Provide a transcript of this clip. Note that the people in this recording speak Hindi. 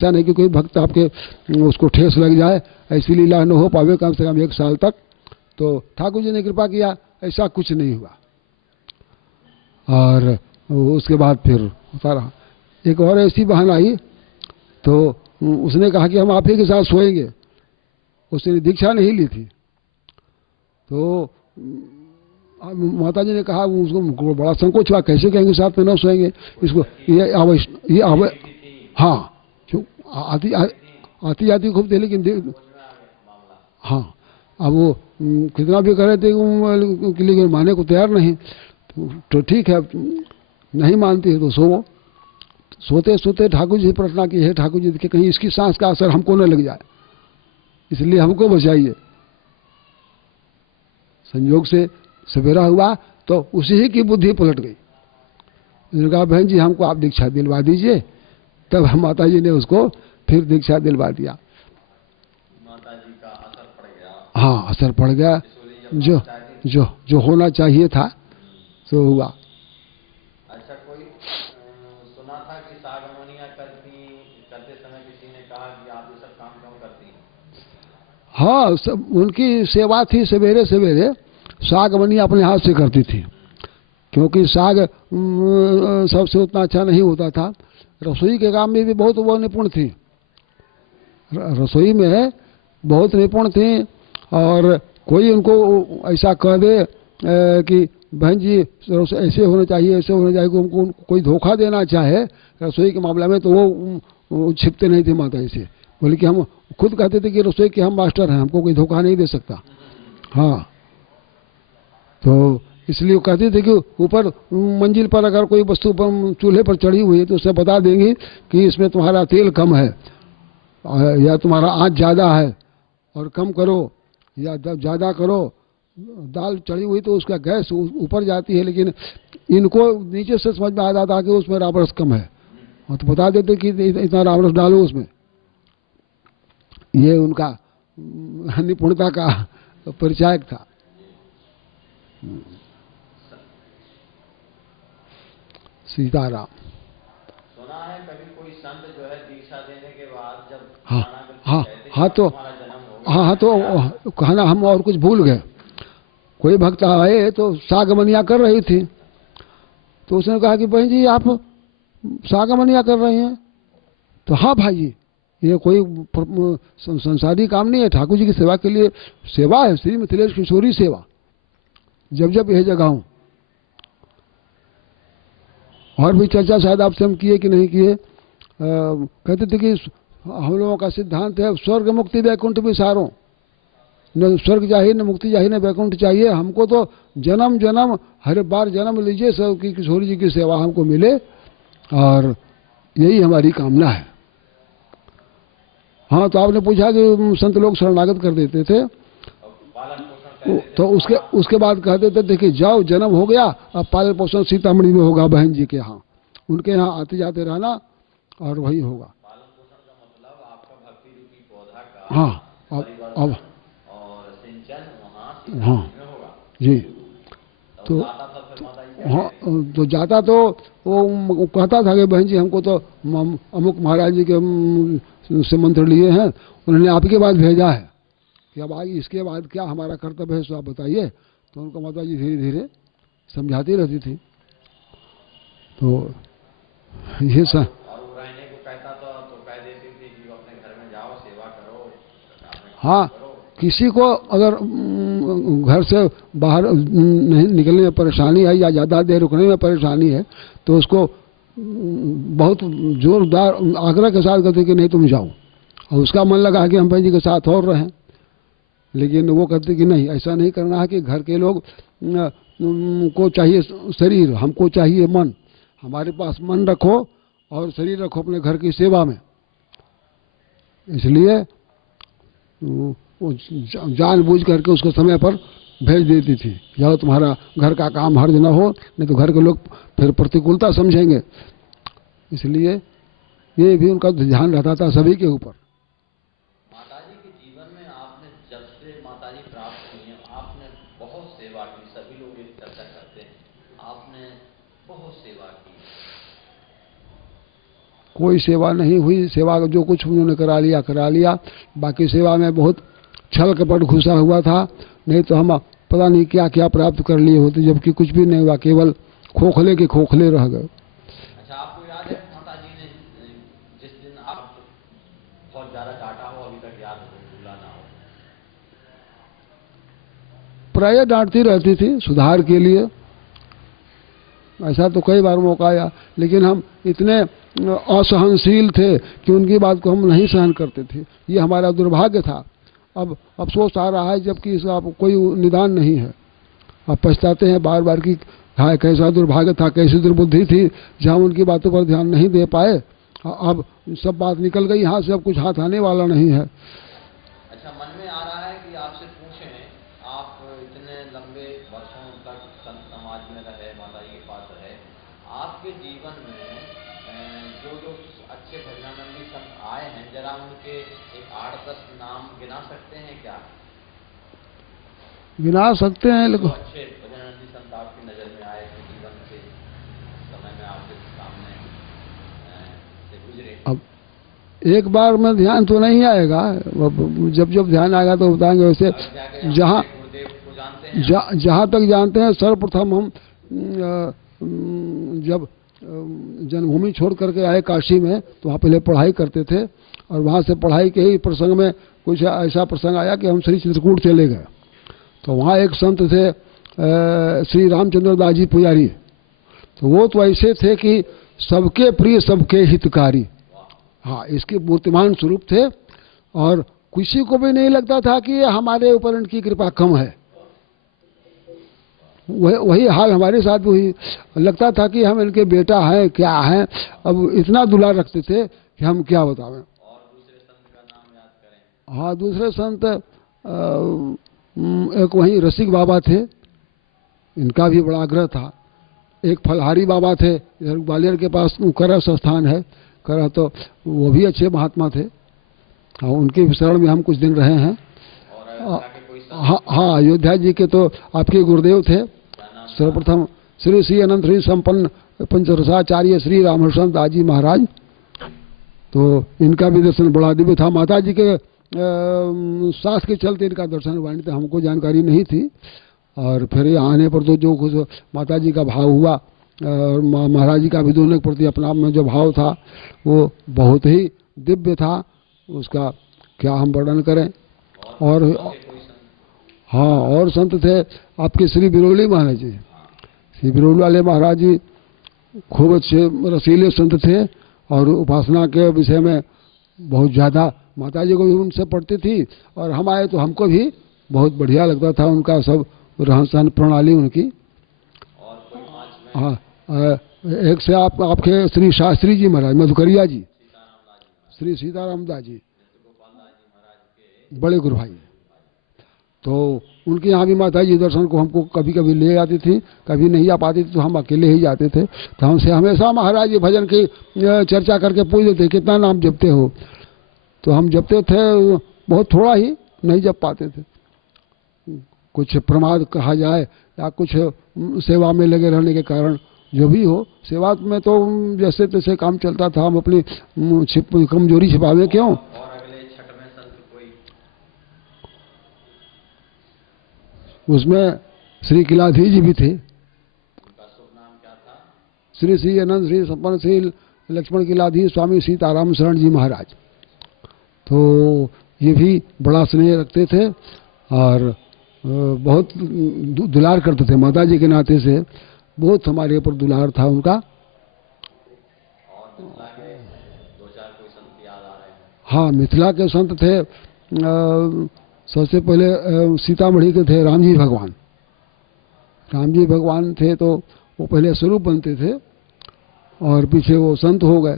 ऐसा नहीं कि कोई भक्त आपके उसको ठेस लग जाए, ऐसी लीला न हो पावे कम से कम 1 साल तक। तो ठाकुर जी ने कृपा किया, ऐसा कुछ नहीं हुआ। और उसके बाद फिर होता रहा। एक और ऐसी बहन आई तो उसने कहा कि हम आप ही के साथ सोएंगे। उसने दीक्षा नहीं ली थी। तो माता जी ने कहा, उसको बड़ा संकोच हुआ, कैसे कहेंगे साथ में न सोएंगे इसको, ये हाँ, क्यों आती जाती खूब थे, लेकिन हाँ, अब वो कितना भी करे थे लेकिन मानने को तैयार नहीं। तो ठीक है, नहीं मानती है तो सोते सोते ठाकुर जी से प्रार्थना की, है ठाकुर जी कि कहीं इसकी सांस का असर हमको न लग जाए, इसलिए हमको बचाइए। संयोग से सवेरा हुआ तो उसी ही की बुद्धि पलट गई। उन्होंने कहा, बहन जी हमको आप दीक्षा दिलवा दीजिए। तब माता जी ने उसको फिर दीक्षा दिलवा दिया। माता जी का असर पड़ गया। हाँ, असर पड़ गया। जो जो जो होना चाहिए था सो हुआ। अच्छा, कोई सुना था कि सागवानियां करते समय किसी ने कहा कि आप ये सब काम क्यों करती हैं? हाँ, सब उनकी सेवा थी। सवेरे सवेरे सागवानी अपने हाथ से करती थी, क्योंकि साग सबसे उतना अच्छा नहीं होता था। रसोई के काम में भी बहुत वो निपुण थी, रसोई में बहुत निपुण थी। और कोई उनको ऐसा कह दे कि बहन जी ऐसे होना चाहिए, ऐसे होना चाहिए, उनको कोई धोखा देना चाहे रसोई के मामले में, तो वो छिपते नहीं थे माता जी से। बोले कि हम खुद कहते थे कि रसोई के हम मास्टर हैं, हमको कोई धोखा नहीं दे सकता। हाँ, तो इसलिए वो कहते थे कि ऊपर मंजिल पर अगर कोई वस्तु चूल्हे पर चढ़ी हुई है तो उसे बता देंगे कि इसमें तुम्हारा तेल कम है, या तुम्हारा आँच ज़्यादा है और कम करो, या ज़्यादा करो। दाल चढ़ी हुई तो उसका गैस ऊपर जाती है, लेकिन इनको नीचे से समझ में आ जाता है कि उसमें रामरस कम है, और तो बता देते कि इतना रामरस डालो उसमें। ये उनका निपुणता का परिचायक था। सीताराम। सुना है कभी कोई संत जो है दीक्षा देने के बाद जब हाँ हाँ कहते हाँ, तो तुम्हारा जन्म हो गया, हाँ तो कहना हम और कुछ भूल गए। कोई भक्त आए तो सागमनिया कर रही थी, तो उसने कहा कि बहन जी आप सागमनिया कर रही हैं? तो हाँ भाई जी, ये कोई संसारी काम नहीं है, ठाकुर जी की सेवा के लिए सेवा है, श्री मिथिलेश किशोरी सेवा। जब जब यह जगह हूँ, और भी चर्चा शायद आपसे हम किए कि नहीं किए। कहते थे कि हम लोगों का सिद्धांत है स्वर्ग मुक्ति वैकुंठ विसारों, न स्वर्ग चाहिए न मुक्ति चाहिए न वैकुंठ चाहिए, हमको तो जन्म जन्म हर बार जन्म लीजिए सब की किशोरी जी की सेवा हमको मिले, और यही हमारी कामना है। हाँ, तो आपने पूछा कि संत लोग शरणागत कर देते थे, तो उसके बाद कहते थे देखिए जाओ जन्म हो गया, अब पालन पोषण सीतामढ़ी में होगा बहन जी के यहाँ, उनके यहाँ आते जाते रहना और वही होगा। पालन पोषण का मतलब आपका भक्ति रूपी पौधा का हाँ, अब और सिंचन वहाँ हाँ सीतामढ़ी में होगा जी। तो तो जाता था फिर माता जी हाँ, तो जाता तो वो कहता था कि बहन जी हमको तो अमुक महाराज जी के से मंत्र लिए हैं, उन्होंने आपके बाद भेजा है कि अब आगे इसके बाद क्या हमारा कर्तव्य है सो आप बताइए। तो उनको माता जी धीरे धीरे समझाती रहती थी। तो ये सब और वो रहने को कहता तो कह देती थी कि अपने घर में जाओ सेवा करो, हाँ, किसी को अगर घर से बाहर नहीं निकलने में परेशानी है या ज़्यादा देर रुकने में परेशानी है, तो उसको बहुत जोरदार आग्रह के साथ कहते कि नहीं तुम जाओ, और उसका मन लगा कि हम भाई जी के साथ और रहें, लेकिन वो कहते कि नहीं ऐसा नहीं करना है कि घर के लोग को चाहिए शरीर, हमको चाहिए मन, हमारे पास मन रखो और शरीर रखो अपने घर की सेवा में। इसलिए वो जानबूझ करके उसको समय पर भेज देती थी, जाओ तुम्हारा घर का काम हर्ज न हो, नहीं तो घर के लोग फिर प्रतिकूलता समझेंगे। इसलिए ये भी उनका ध्यान रहता था सभी के ऊपर। माताजी के जीवन में आपने जब से माताजी प्राप्त हुई हैं आपने बहुत सेवा की, सभी लोग एक चर्चा करते हैं आपने बहुत सेवा की। कोई सेवा नहीं हुई। सेवा का जो कुछ उन्होंने करा लिया। बाकी सेवा में बहुत छल कपट घुसा हुआ था, नहीं तो हम पता नहीं क्या क्या प्राप्त कर लिए होते, जबकि कुछ भी नहीं हुआ, केवल खोखले के खोखले रह गए। अच्छा, आपको याद है माता जी ने जिस दिन आप बहुत ज्यादा डांटा हो, अभी तक याद हो, भूला ना हो? प्रायः डांटती रहती थी सुधार के लिए, ऐसा तो कई बार मौका आया, लेकिन हम इतने असहनशील थे कि उनकी बात को हम नहीं सहन करते थे। ये हमारा दुर्भाग्य था। अब अफसोस आ रहा है, जबकि इसका कोई निदान नहीं है। अब पछताते हैं बार बार कि हाँ, कैसा दुर्भाग्य था, कैसी दुर्बुद्धि थी, जहाँ उनकी बातों पर ध्यान नहीं दे पाए। अब सब बात निकल गई हाथ से, अब कुछ हाथ आने वाला नहीं है। अच्छा, मन में आ रहा है कि आपसे पूछें, आप इतने लंबे वर्षों तक संत समाज में रहे, माता जी के पास रहे, आपके जीवन में जो जो अच्छे भजनानंदी संत आए हैं, जरा उनके एक 8-10 नाम गिना सकते हैं क्या? गिना सकते हैं, लेकिन अच्छे भजनानंदी संत आपकी नजर में आए थे, जीवन के समय में आपके सामने से गुजरे? अब एक बार में ध्यान तो नहीं आएगा, जब जब ध्यान आएगा तो बताएंगे। वैसे जहाँ तक जानते हैं, सर्वप्रथम हम जब जन्मभूमि छोड़ करके आए काशी में, तो वहाँ पहले पढ़ाई करते थे, और वहाँ से पढ़ाई के ही प्रसंग में कुछ ऐसा प्रसंग आया कि हम श्री चित्रकूट चले गए। तो वहाँ एक संत थे श्री रामचंद्र दास जी पुजारी। तो वो तो ऐसे थे कि सबके प्रिय, सबके हितकारी, हाँ, इसके मूर्तिमान स्वरूप थे, और किसी को भी नहीं लगता था कि हमारे ऊपर इनकी कृपा कम है। वही हाल हमारे साथ हुई। लगता था कि हम इनके बेटा हैं, क्या हैं। अब इतना दुलार रखते थे कि हम क्या बतावें। और दूसरे संत का नाम याद करें? हाँ, दूसरे संत एक वहीं रसिक बाबा थे, इनका भी बड़ा आग्रह था। एक फलहारी बाबा थे, इधर ग्वालियर के पास करस स्थान है, करह, तो वो भी अच्छे महात्मा थे। हाँ, उनके शरण में हम कुछ दिन रहे हैं। हाँ, अयोध्या जी के तो आपके गुरुदेव थे। सर्वप्रथम श्री श्री अनंत श्री संपन्न पंचरसाचार्य श्री रामहर्षण दास जी महाराज, तो इनका भी दर्शन बड़ा दिव्य था। माता जी के साथ के चलते इनका दर्शन वाणी तो हमको जानकारी नहीं थी, और फिर यहाँ आने पर तो जो कुछ माता जी का भाव हुआ, और महाराज जी का भी दोनों के प्रति अपना आप में जो भाव था, वो बहुत ही दिव्य था। उसका क्या हम वर्णन करें। और हाँ, और संत थे आपके श्री बिरोली महाराज जी। श्री बिरोली वाले महाराज जी खूब अच्छे रसीले संत थे, और उपासना के विषय में बहुत ज़्यादा माता जी को भी उनसे पढ़ती थी, और हम आए तो हमको भी बहुत बढ़िया लगता था उनका सब रहन सहन प्रणाली उनकी। हाँ, एक से आपके श्री शास्त्री जी महाराज मधुकरिया जी, श्री सीताराम दास जी बड़े गुरु भाई, तो उनके यहाँ भी माता जी दर्शन को हमको कभी कभी ले जाती थी, कभी नहीं आ पाती थी तो हम अकेले ही जाते थे। तो हमसे हमेशा महाराज जी भजन की चर्चा करके पूछते थे कितना नाम जपते हो, तो हम जपते थे बहुत थोड़ा ही, नहीं जप पाते थे। कुछ प्रमाद कहा जाए या कुछ सेवा में लगे रहने के कारण, जो भी हो, सेवा में तो जैसे तैसे काम चलता था। हम अपनी कमजोरी छिपावे क्यों। उसमें श्री किलाधीश जी भी थे। उनका शुभ नाम क्या था? श्री श्री अनंत श्री संपन्न श्री लक्ष्मण किलाधीश स्वामी सीताराम शरण जी महाराज। तो ये भी बड़ा स्नेह रखते थे, और बहुत दुलार करते थे माता जी के नाते से, बहुत हमारे ऊपर दुलार था उनका। और मिथिला के 2-4 कोई संत याद आ रहे हैं? हाँ, मिथिला के संत थे। सबसे पहले सीतामढ़ी के थे राम जी भगवान। राम जी भगवान थे, तो वो पहले स्वरूप बनते थे, और पीछे वो संत हो गए।